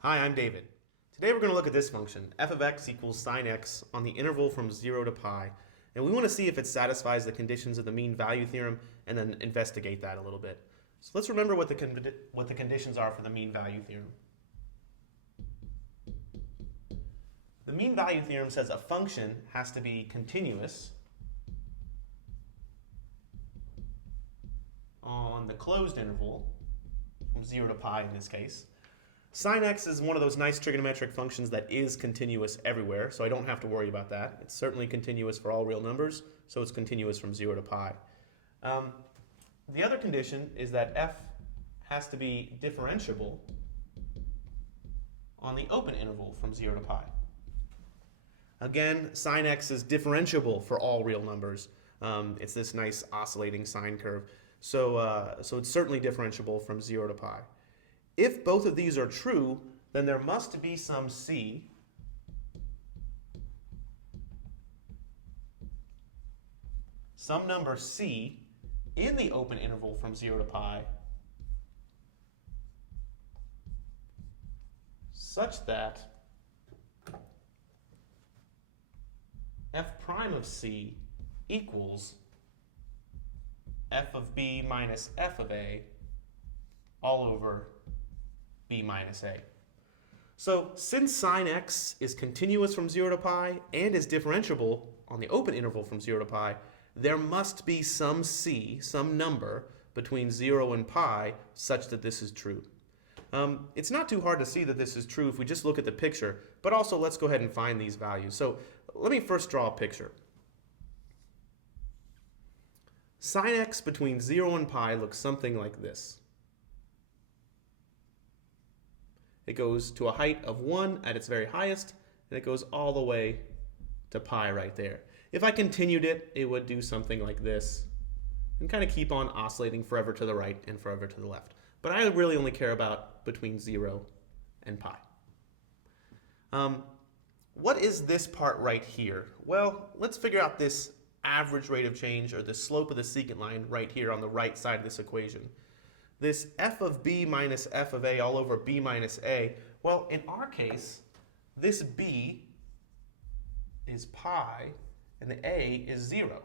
Hi, I'm David. Today we're going to look at this function, f of x equals sine x on the interval from 0 to pi, and we want to see if it satisfies the conditions of the mean value theorem and then investigate that a little bit. So let's remember what the conditions are for the mean value theorem. The mean value theorem says a function has to be continuous on the closed interval from 0 to pi in this case. Sine x is one of those nice trigonometric functions that is continuous everywhere, so I don't have to worry about that. It's certainly continuous for all real numbers, so it's continuous from 0 to pi. The other condition is that f has to be differentiable on the open interval from 0 to pi. Again, sine x is differentiable for all real numbers. It's this nice oscillating sine curve, so it's certainly differentiable from 0 to pi. If both of these are true, then there must be some c some number c in the open interval from 0 to pi such that f prime of c equals f of b minus f of a all over b minus a. So since sine x is continuous from 0 to pi and is differentiable on the open interval from 0 to pi, there must be some c, some number, between 0 and pi such that this is true. It's not too hard to see that this is true if we just look at the picture, but also let's go ahead and find these values. So let me first draw a picture. Sine x between 0 and pi looks something like this. It goes to a height of 1 at its very highest, and it goes all the way to pi right there. If I continued it, it would do something like this and kind of keep on oscillating forever to the right and forever to the left. But I really only care about between 0 and pi. What is this part right here? Well, let's figure out this average rate of change, or the slope of the secant line right here on the right side of this equation. This f of b minus f of a all over b minus a, well, in our case, this b is pi and the a is 0.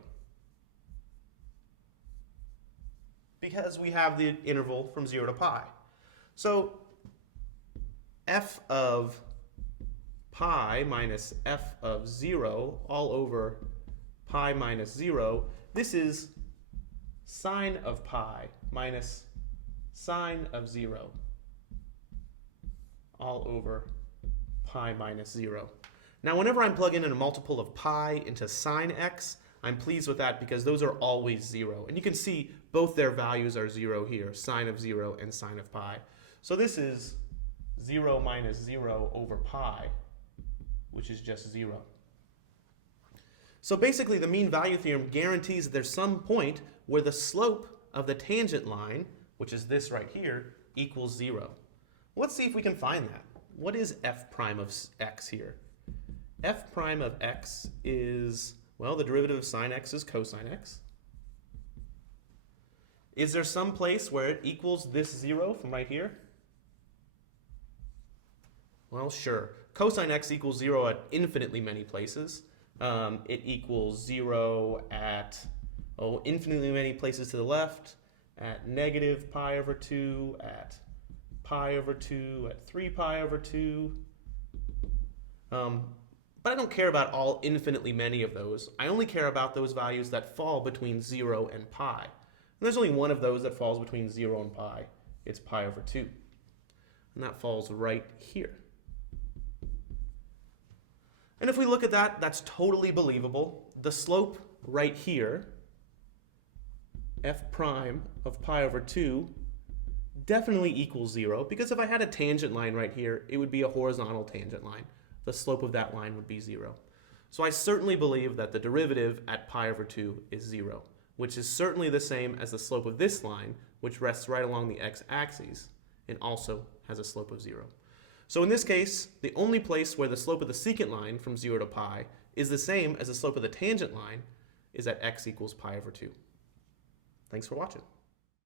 Because we have the interval from 0 to pi. So f of pi minus f of 0 all over pi minus 0, this is sine of pi minus sine of 0 all over pi minus 0. Now whenever I'm plugging in a multiple of pi into sine x, I'm pleased with that because those are always 0. And you can see both their values are 0 here, sine of 0 and sine of pi. So this is 0 minus 0 over pi, which is just 0. So basically the mean value theorem guarantees that there's some point where the slope of the tangent line, which is this right here, equals 0. Let's see if we can find that. What is f prime of x here? F prime of x is, well, the derivative of sine x is cosine x. Is there some place where it equals this 0 from right here? Well, sure. Cosine x equals 0 at infinitely many places. It equals 0 at infinitely many places to the left, at negative pi over 2, at pi over 2, at 3 pi over 2. But I don't care about all infinitely many of those. I only care about those values that fall between 0 and pi. And there's only one of those that falls between 0 and pi. It's pi over 2. And that falls right here. And if we look at that, that's totally believable. The slope right here, f prime of pi over 2, definitely equals 0, because if I had a tangent line right here, it would be a horizontal tangent line. The slope of that line would be 0. So I certainly believe that the derivative at pi over 2 is 0, which is certainly the same as the slope of this line, which rests right along the x-axis and also has a slope of 0. So in this case, the only place where the slope of the secant line from 0 to pi is the same as the slope of the tangent line is at x equals pi over 2. Thanks for watching.